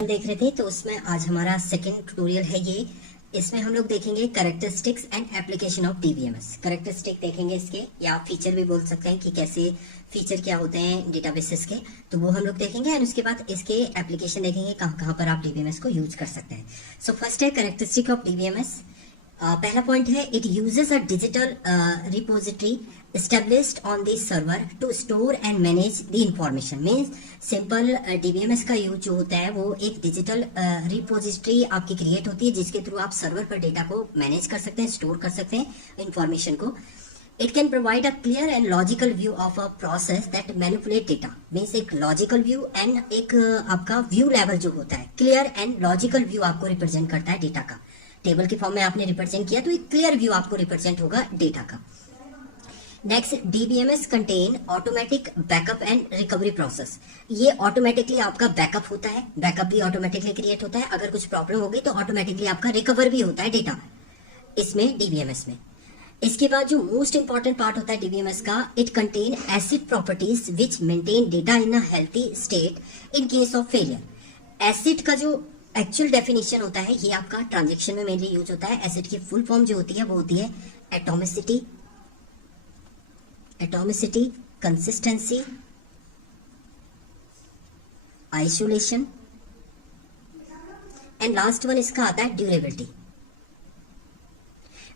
देख रहे थे तो उसमें आज हमारा सेकंड ट्यूटोरियल है ये। इसमें हम लोग देखेंगे characteristics and application of DBMS. Characteristic देखेंगे इसके, या फीचर भी बोल सकते हैं कि कैसे फीचर क्या होते हैं डेटाबेसेस के, तो वो हम लोग देखेंगे। एंड उसके बाद इसके एप्लीकेशन देखेंगे कहाँ कहाँ पर आप डीबीएमएस को यूज कर सकते हैं। सो फर्स्ट है कैरेक्टरिस्टिक ऑफ डीबीएमएस। पहला पॉइंट है it uses a digital repository established on the server to store and manage the information। Means simple DBMS का यूज जो होता है वो एक डिजिटल रिपोजिटरी आपकी क्रिएट होती है जिसके थ्रू आप सर्वर पर डेटा को मैनेज कर सकते हैं, स्टोर कर सकते हैं इंफॉर्मेशन को। It can provide a clear and logical view of a process that manipulate data. Means एक लॉजिकल व्यू एंड एक आपका व्यू लेवल जो होता है, क्लियर एंड लॉजिकल व्यू आपको रिप्रेजेंट करता है डेटा का। टेबल के फॉर्म में आपने रिप्रेजेंट किया तो एक क्लियर व्यू आपको रिप्रेजेंट होगा डेटा का। Next, DBMS contain automatic backup and recovery process. ये ऑटोमेटिकली आपका बैकअप होता है, बैकअप भी ऑटोमेटिकली क्रिएट होता है। अगर कुछ प्रॉब्लम हो गई तो ऑटोमेटिकली आपका रिकवर भी होता है डेटा इसमें डीबीएमएस में। इसके बाद जो मोस्ट इंपॉर्टेंट पार्ट होता है डीबीएमएस का, it contain acid properties which maintain data in a healthy state in case of failure. Acid का जो एक्चुअल डेफिनेशन होता है ये आपका ट्रांजेक्शन में मेनली यूज होता है। एसिड की फुल फॉर्म जो होती है वो होती है atomicity, consistency, isolation and last one इसका आता है ड्यूरेबिलिटी।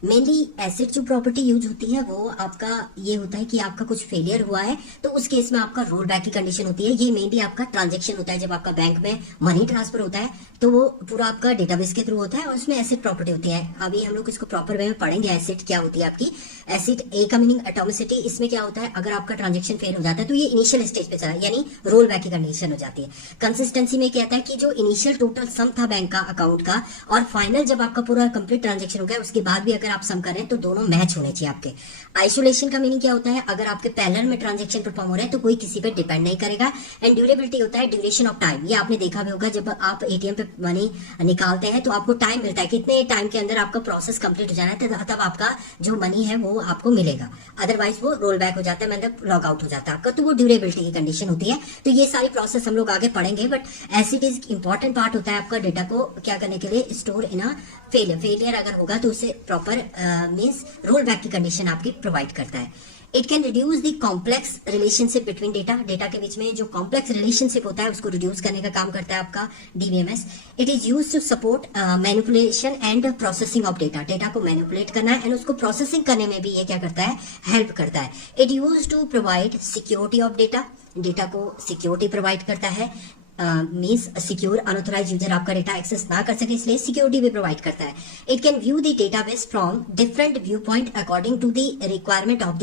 मेनली एसिड जो प्रॉपर्टी यूज होती है वो आपका ये होता है कि आपका कुछ फेलियर हुआ है तो उस केस में आपका रोल बैक की कंडीशन होती है। ये मेनली आपका ट्रांजैक्शन होता है, जब आपका बैंक में मनी ट्रांसफर होता है तो वो पूरा आपका डेटाबेस के थ्रू होता है और उसमें एसिड प्रॉपर्टी होती है। अभी हम लोग इसको प्रॉपर वे में पढ़ेंगे एसिड क्या होती है आपकी। एसिड ए का मीनिंग एटॉमिसिटी। इसमें क्या होता है, अगर आपका ट्रांजेक्शन फेल हो जाता है तो ये इनिशियल स्टेज पे चला यानी रोल बैक की कंडीशन हो जाती है। कंसिस्टेंसी में कहता है कि जो इनिशियल टोटल सम था बैंक का अकाउंट का और फाइनल जब आपका पूरा कंप्लीट ट्रांजेक्शन हो गया उसके बाद भी अगर आप सम करें तो दोनों मैच होने चाहिए आपके। आइसोलेशन का मीनिंग क्या होता है, अगर आपके पैरेलल में ट्रांजैक्शन परफॉर्म हो रहा है तो कोई किसी पे डिपेंड नहीं करेगा। एंड ड्यूरेबिलिटी होता है ड्यूरेशन ऑफ टाइम। ये आपने देखा भी होगा जब आप एटीएम पे मनी निकालते हैं तो आपको टाइम मिलता है, कितने टाइम के अंदर आपका प्रोसेस कंप्लीट हो जाना है तब आपका जो मनी है वो आपको मिलेगा। अदरवाइज वो रोल बैक हो जाता है, मतलब लॉग आउट हो जाता है आपका, तो वो ड्यूरेबिलिटी की कंडीशन होती है। तो ये सारी प्रोसेस हम लोग आगे पढ़ेंगे, but acid is important part होता है आपका डेटा को क्या करने के लिए, स्टोर इन अ फेलियर अगर होगा तो उसे प्रॉपर मींस रोल बैक की कंडीशन आपकी प्रोवाइड करता है। It can reduce the complex relationship between data के बीच में जो कॉम्प्लेक्स रिलेशनशिप होता है उसको रिड्यूस करने का काम करता है आपका DBMS. It is used to support manipulation and processing of data को मैनिपुलेट करना है एंड उसको प्रोसेसिंग करने में भी ये क्या करता है, हेल्प करता है। It used to provide security of data को सिक्योरिटी प्रोवाइड करता है। मीन्स सिक्योर अनऑथराइज्ड यूजर आपका डेटा एक्सेस ना कर सके, इसलिए सिक्योरिटी भी प्रोवाइड करता है। It can view the database from different view point according to the requirement of the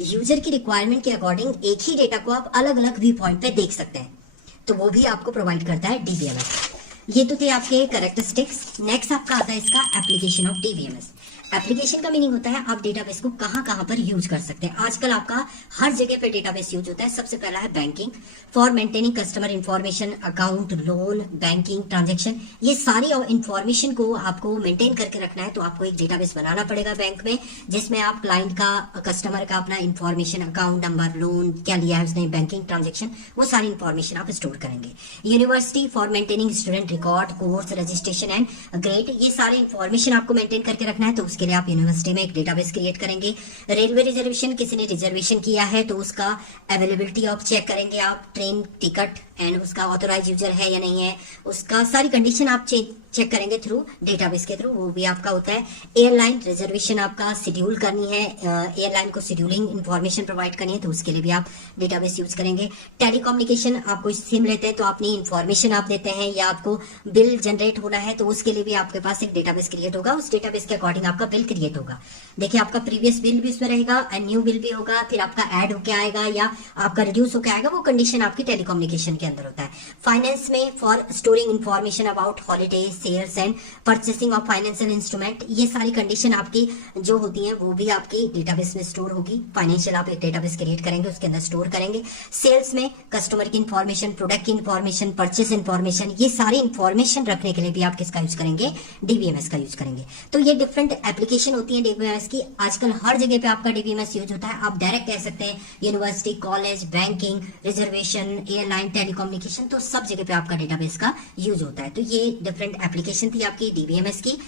user की रिक्वायरमेंट के अकॉर्डिंग एक ही डेटा को आप अलग अलग व्यू पॉइंट पे देख सकते हैं, तो वो भी आपको प्रोवाइड करता है डीबीएमएस। ये तो थे आपके कैरेक्टरिस्टिक्स। नेक्स्ट आपका आता है इसका एप्लीकेशन ऑफ डीबीएमएस। एप्लीकेशन का मीनिंग होता है आप डेटाबेस को कहां कहां पर यूज कर सकते हैं। आजकल आपका हर जगह पे डेटाबेस यूज होता है। सबसे पहला है banking, for maintaining customer information, account, loan, banking, transaction, ये सारी इंफॉर्मेशन को आपको मेंटेन करके रखना है तो आपको एक डेटाबेस बनाना पड़ेगा बैंक में, जिसमें आप क्लाइंट का, कस्टमर का अपना इंफॉर्मेशन, अकाउंट नंबर, लोन क्या लिया है उसने, बैंकिंग ट्रांजेक्शन, वो सारी इंफॉर्मेशन आप स्टोर करेंगे। University for maintaining student record, course, registration and grade, ये सारे इंफॉर्मेशन आपको मेंटेन करके रखना है तो उसके लिए आप यूनिवर्सिटी में एक डेटाबेस क्रिएट करेंगे। रेलवे रिजर्वेशन, किसी ने रिजर्वेशन किया है तो उसका अवेलेबिलिटी आप चेक करेंगे, आप ट्रेन टिकट एंड उसका ऑथोराइज यूजर है या नहीं है, उसका सारी कंडीशन आप चेक करेंगे थ्रू डेटाबेस के थ्रू, वो भी आपका होता है। एयरलाइन रिजर्वेशन आपका शेड्यूल करनी है, एयरलाइन को शेड्यूलिंग इंफॉर्मेशन प्रोवाइड करनी है तो उसके लिए भी आप डेटाबेस यूज करेंगे। टेलीकम्युनिकेशन, आप कोई सिम लेते हैं तो अपनी इंफॉर्मेशन आप देते हैं या आपको बिल जनरेट होना है तो उसके लिए भी आपके पास एक डेटाबेस क्रिएट होगा, उस डेटाबेस के अकॉर्डिंग आपका बिल क्रिएट होगा। देखिए आपका प्रीवियस बिल भी उसमें रहेगा एंड न्यू बिल भी होगा, फिर आपका ऐड होके आएगा या आपका रिड्यूस होके आएगा, वो कंडीशन आपकी टेलीकम्युनिकेशन के अंदर होता है। फाइनेंस में for storing information about holiday, sales and purchasing of financial instrument, ये सारी कंडीशन आपकी जो होती है वो भी आपकी डेटाबेस में स्टोर होगी। फाइनेंशियल आप एक डेटाबेस क्रिएट करेंगे, उसके अंदर स्टोर करेंगे। सेल्स में कस्टमर की इंफॉर्मेशन, प्रोडक्ट की इंफॉर्मेशन, परचेस इंफॉर्मेशन, ये सारी इंफॉर्मेशन रखने के लिए भी आप किसका यूज करेंगे, डीबीएमएस का यूज करेंगे। तो ये डिफरेंट एप्लीकेशन होती है डीबीएमएस की। आजकल हर जगह पे आपका डीबीएमएस यूज होता है। आप डायरेक्ट कह सकते हैं university, college, banking, reservation, airline, telecom communication, तो सब जगह पे आपका डेटाबेस का यूज होता है। तो ये डिफरेंट एप्लीकेशन थी आपकी डीबीएमएस की।